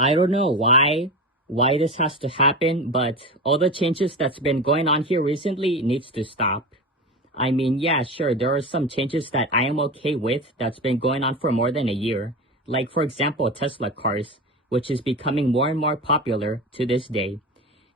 I don't know why this has to happen, but all the changes that's been going on here recently needs to stop. I mean, yeah, sure, there are some changes that I am okay with that's been going on for more than a year. Like, for example, Tesla cars, which is becoming more and more popular to this day.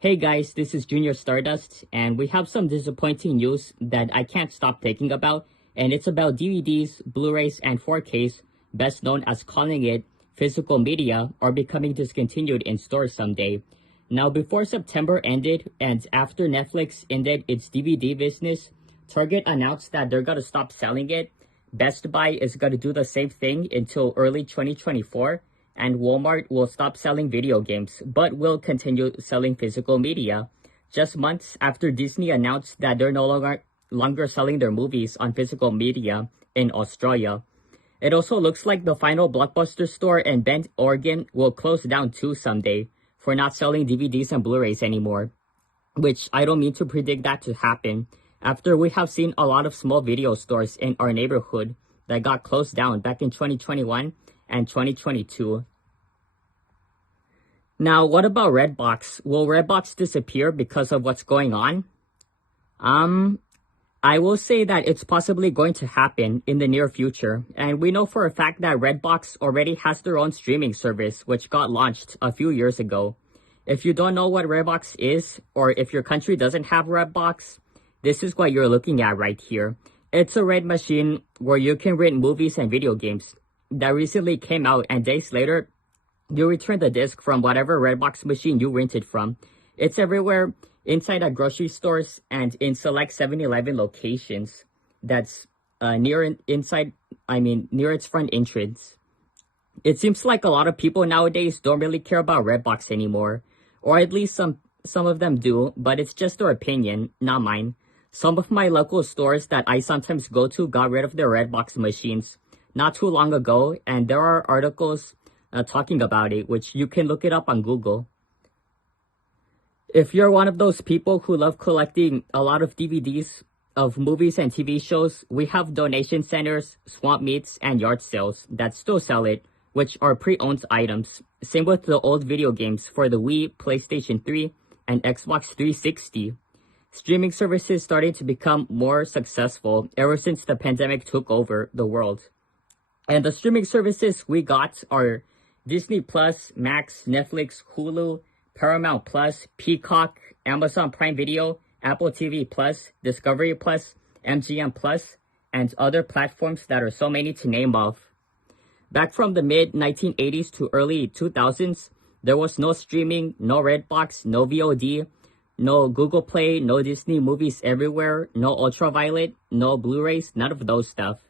Hey guys, this is Junior Stardust, and we have some disappointing news that I can't stop thinking about, and it's about DVDs, Blu-rays, and 4Ks, best known as calling it physical media, are becoming discontinued in stores someday. Now, before September ended and after Netflix ended its DVD business, Target announced that they're gonna stop selling it. Best Buy is gonna do the same thing until early 2024, and Walmart will stop selling video games, but will continue selling physical media. Just months after Disney announced that they're no longer selling their movies on physical media in Australia. It also looks like the final Blockbuster store in Bend, Oregon will close down too someday for not selling DVDs and Blu-rays anymore, which I don't mean to predict that to happen after we have seen a lot of small video stores in our neighborhood that got closed down back in 2021 and 2022. Now, what about Redbox? Will Redbox disappear because of what's going on? I will say that it's possibly going to happen in the near future, and we know for a fact that Redbox already has their own streaming service, which got launched a few years ago. If you don't know what Redbox is, or if your country doesn't have Redbox, this is what you're looking at right here. It's a red machine where you can rent movies and video games that recently came out, and days later, you return the disc from whatever Redbox machine you rented from. It's everywhere, inside at grocery stores and in select 7-Eleven locations that's near its front entrance. It seems like a lot of people nowadays don't really care about Redbox anymore, or at least some of them do, but it's just their opinion, not mine. Some of my local stores that I sometimes go to got rid of their Redbox machines not too long ago, and there are articles talking about it, which you can look it up on Google. If you're one of those people who love collecting a lot of DVDs of movies and TV shows, we have donation centers, swamp meets, and yard sales that still sell it, which are pre-owned items. Same with the old video games for the Wii, PlayStation 3, and Xbox 360. Streaming services started to become more successful ever since the pandemic took over the world. And the streaming services we got are Disney Plus, Max, Netflix, Hulu, Paramount Plus, Peacock, Amazon Prime Video, Apple TV Plus, Discovery Plus, MGM Plus, and other platforms that are so many to name off. Back from the mid-1980s to early 2000s, there was no streaming, no Redbox, no VOD, no Google Play, no Disney Movies Everywhere, no Ultraviolet, no Blu-rays, none of those stuff.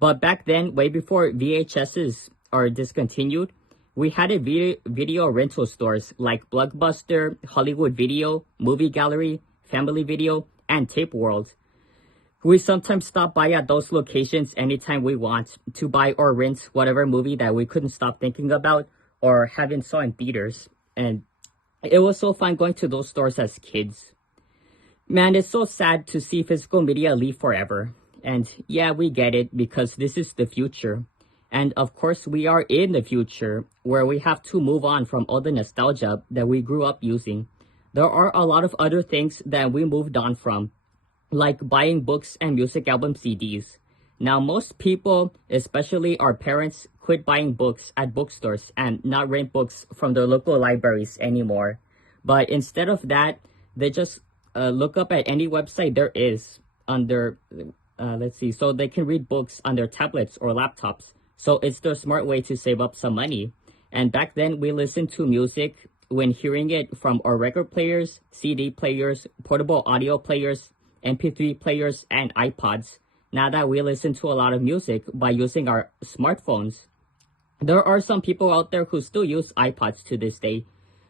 But back then, way before VHSs are discontinued, we had a video rental stores like Blockbuster, Hollywood Video, Movie Gallery, Family Video, and Tape World. We sometimes stop by at those locations anytime we want to buy or rent whatever movie that we couldn't stop thinking about or haven't saw in theaters. And it was so fun going to those stores as kids. Man, it's so sad to see physical media leave forever. And yeah, we get it because this is the future. And of course, we are in the future where we have to move on from all the nostalgia that we grew up using. There are a lot of other things that we moved on from, like buying books and music album CDs. Now, most people, especially our parents, quit buying books at bookstores and not rent books from their local libraries anymore. But instead of that, they just look up at any website there is on their, so they can read books on their tablets or laptops. So it's the smart way to save up some money. And back then, we listened to music when hearing it from our record players, CD players, portable audio players, MP3 players, and iPods. Now that we listen to a lot of music by using our smartphones. There are some people out there who still use iPods to this day,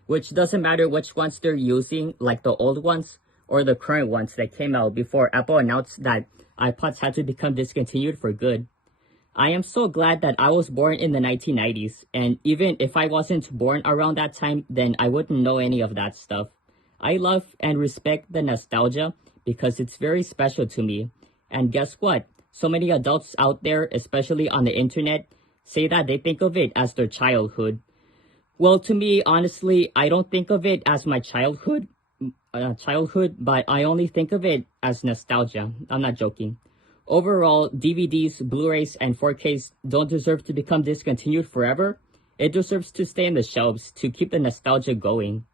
which doesn't matter which ones they're using, like the old ones or the current ones that came out before Apple announced that iPods had to become discontinued for good. I am so glad that I was born in the 1990s, and even if I wasn't born around that time, then I wouldn't know any of that stuff. I love and respect the nostalgia because it's very special to me. And guess what? So many adults out there, especially on the internet, say that they think of it as their childhood. Well, to me, honestly, I don't think of it as my childhood, but I only think of it as nostalgia. I'm not joking. Overall, DVDs, Blu-rays, and 4Ks don't deserve to become discontinued forever. It deserves to stay in the shelves to keep the nostalgia going.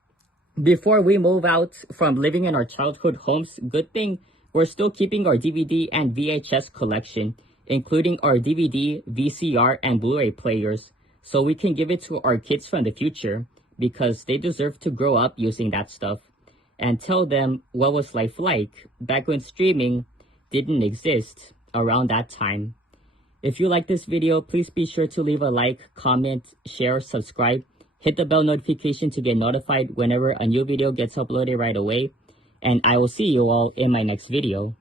Before we move out from living in our childhood homes, good thing we're still keeping our DVD and VHS collection, including our DVD, VCR, and Blu-ray players, so we can give it to our kids from the future because they deserve to grow up using that stuff and tell them what was life like back when streaming didn't exist around that time. If you like this video, please be sure to leave a like, comment, share, subscribe. Hit the bell notification to get notified whenever a new video gets uploaded right away. And I will see you all in my next video.